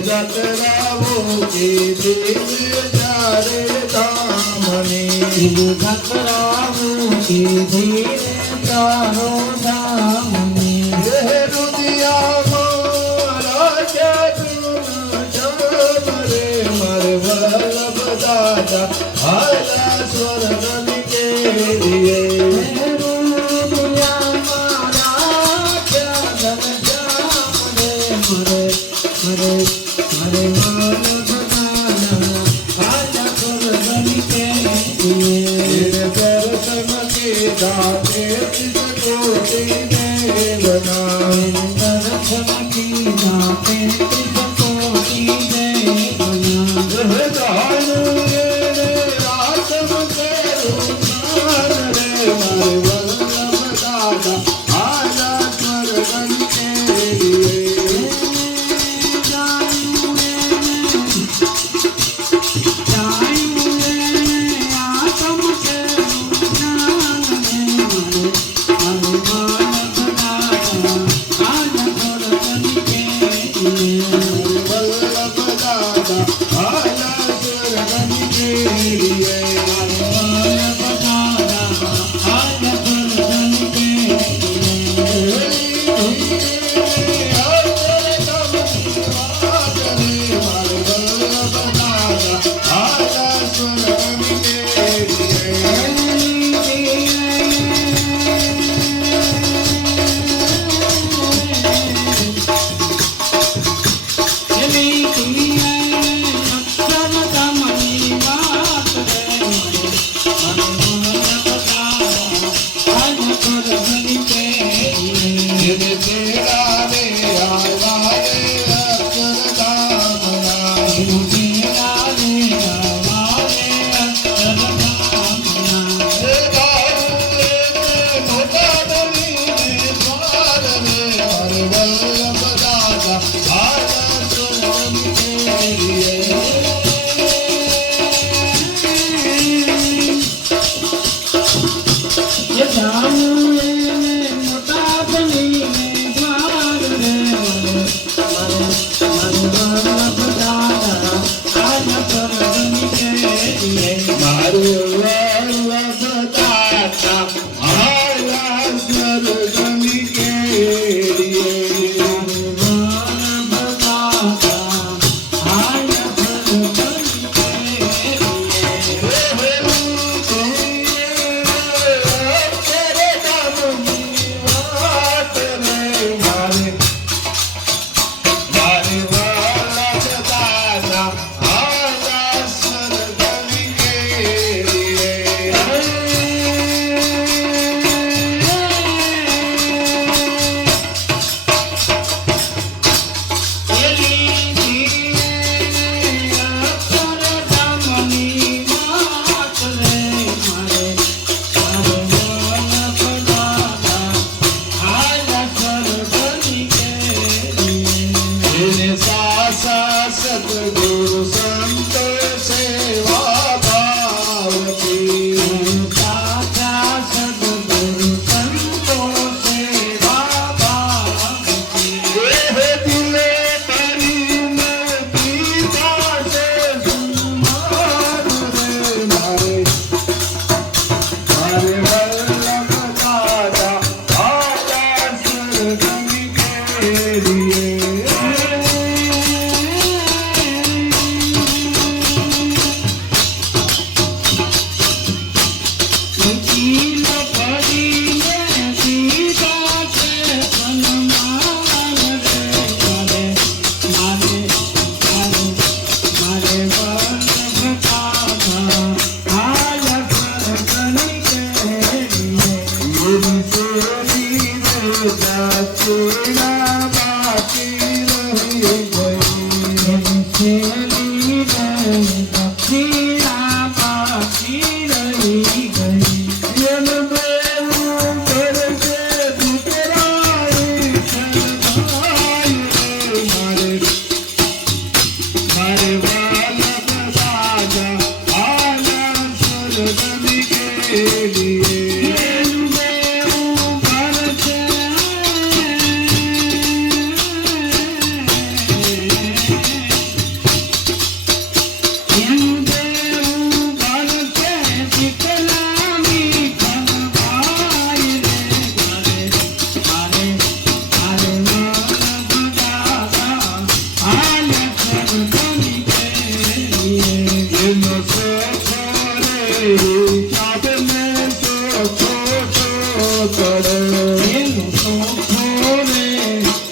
जतरावो की धीर चारे धामनी जतरावो की धीर चारो धामनी रुदिया मारा रे मर वल्लभ दादा आला स्वर्ग के लिए दाते कोटि देवना दर्शन की दाते कोटि देवना रातम के रूपान रे मारे वल्लभ दादा आजा स्वर्गन के लिए सतगुरु संत सेवा भाव की सतगुरु संतो सेवा भाव की दिले परी में पीता से सुमार रे मारे मारे वल्लभ दादा आजा स्वर्ग के लिए કરો એનું ચોખ્ખો રે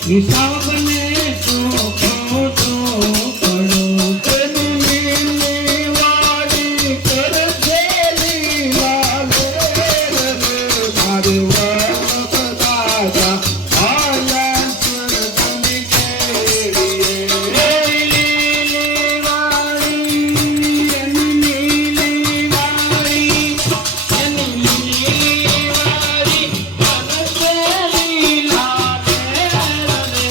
હિસાબ ને ચોખ્ખો તો કરો એની લીલી વાડી કરશે લીલા લેર રે મારે વલ્લભ દાદા આયા સ્વર્ગની કેડીએ લીલી વાળી એની લીલી વાળી એની લીલી વાળી કરશે લીલા લેર રે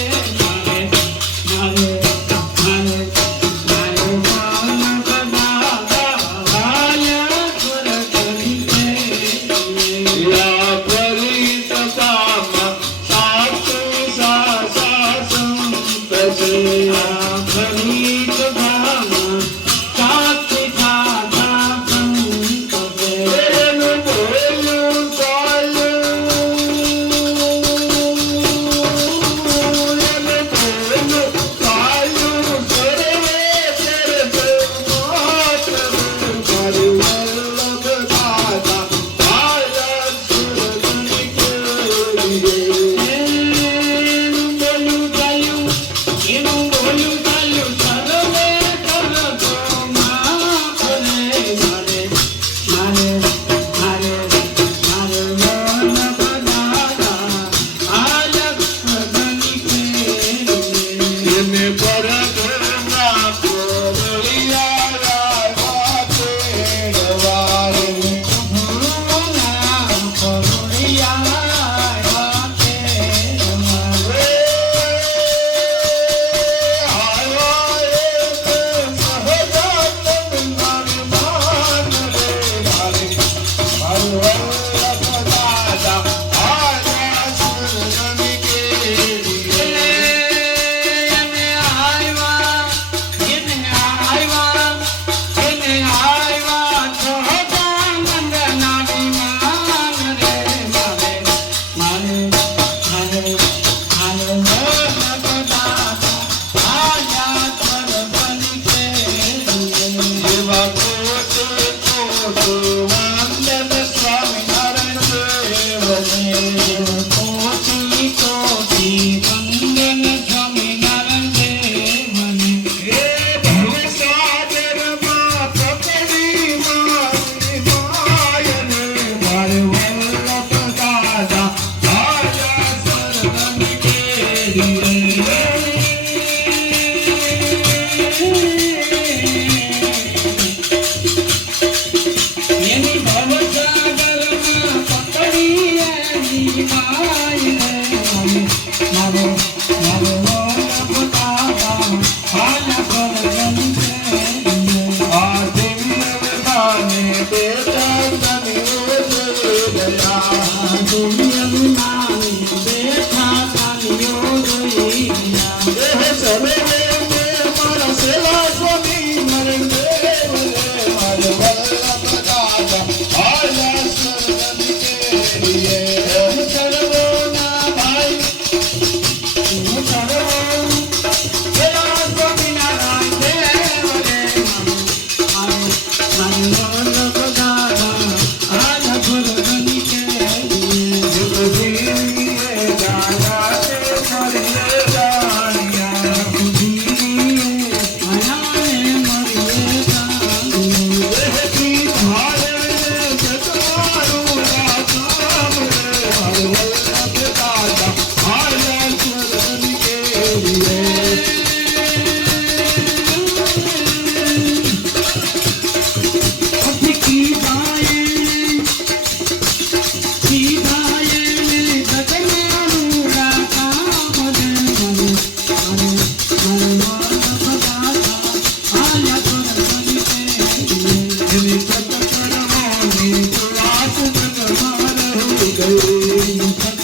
મારે મારે મારે મારે વલ્લભ દાદા આયા સ્વર્ગની કેડીએ યા ફરી સતામાં સાસુ સાસા સંત છે ઘણી સભામાં સાચી સાચા સંત છે એનું બોલ્યું ચાલ્યું એનું બોલ્યું ચાલ્યું સર્વે ચરતે માત્ર મારી વલ્લભ દાદા આયા સ્વર્ગની કેડીએ એનું બોલ્યું ચાલ્યું એનું બોલ્યું ચાલ્યું સર્વે કરતો માફ રે મારે મારે મારે મારે વલ્લભ દાદા આયા સ્વર્ગની કેડીએ એને પરગરના કોરળિયા વાતેડવા ગુરુના કરુણિયા વાતે રમાડે. એને આવ્યા સહજાનંદ નારી માન રે મારે મારે મારે મારે વલ્લભ દાદા આયા સ્વર્ગની કેડીએ. કોટી કોટી વંદન સ્વામિનારાયણ દેવને. મારે વલ્લભ દાદા આયા સ્વર્ગની કેડીએ. એની ભવસાગરમાં પકડી એની માય રે મારો મારો વલ્લભ દાદા આયા સ્વર્ગની કેડીએ. આ દિવ્ય વિમાને બેઠા તને ગયા દુનિયાની બેઠા તાલીઓ જોઈ ગયા. દેહ સવે મારા સેલા સ્વામી મરણે મારે વલ્લભ દાદા આયા સ્વર્ગની કેડીએ. સર્વોના ભાઈ હું સર્વો પેલા સ્વામિનારાયણ દેવ રે મારે મારે વલ્લભ દાદા આયા સ્વર્ગની કેડીએ. જીવીએ જાણા તે મરીએ જાણ્યા જીવીએ આયાને મરીએ જાણીએ. દેહથી ભારે જગમારું રામ રે મારે વલ્લભ દાદા આયા સ્વર્ગની કેડીએ. કી ભાઈ જગમાનું રામ રે મારે મારે મારે વલ્લભ દાદા આયા સ્વર્ગની કેડીએ. એની સત કર્મોની સુવાસ જગમાં રહી ગઈ.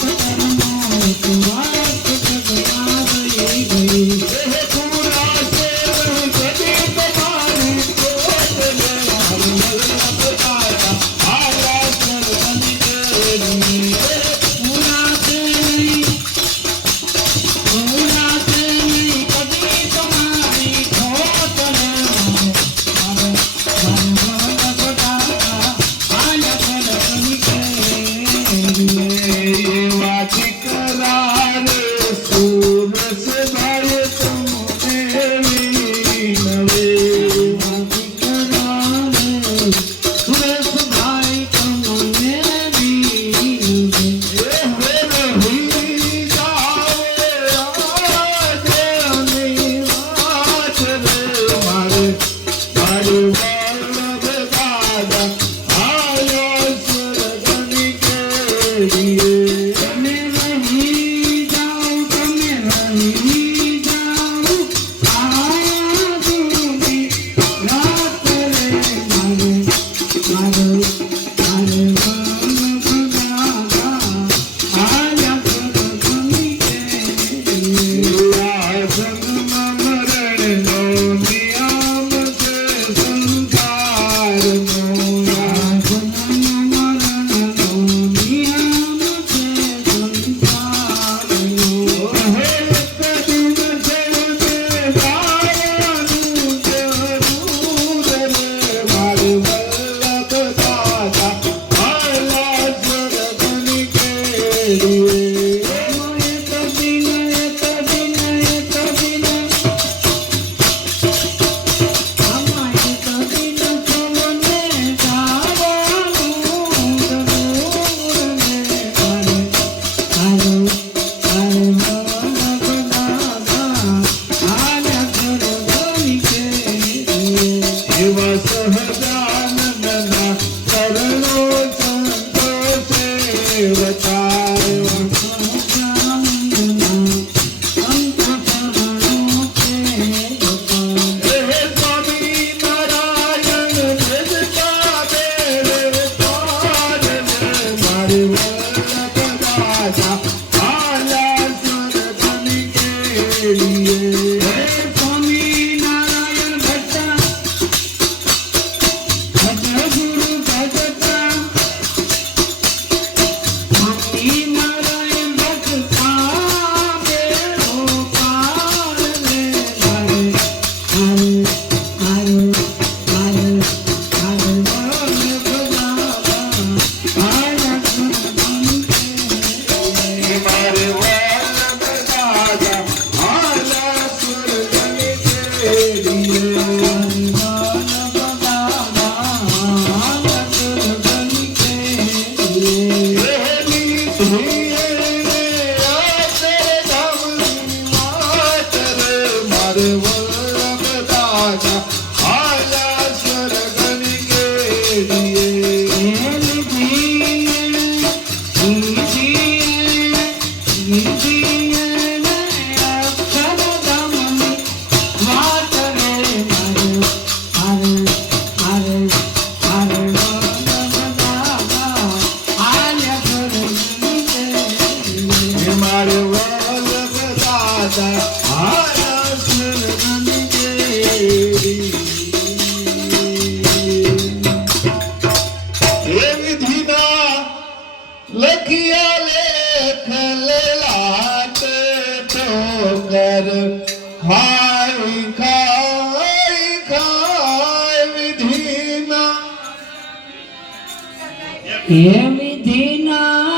દાદા આયા સ્વર્ગની કેડીએ હે સ્વામી નારાયણ ભટ્ટા સદગુરુ ભગતા સ્વામી નારાયણ ભટ્ટા બેડો પાર લે મારે મારે મારે મારે મારે આયા સ્વર્ગની કેડીએ મારે વલ્લભ દાદા આયા સ્વર્ગની કેડીએ એની ધીરે આતે ધામની માતર મારે વલ્લભ દાદા આયા સ્વર્ગની કેડીએ મારે વલ્લભ દાદા આયા સ્વર્ગની કેડી એ વિધિના લખિયા લેખ લેલાટ ઠોકર ખાઈ ખાઈ ખાય વિધિના હે વિધિના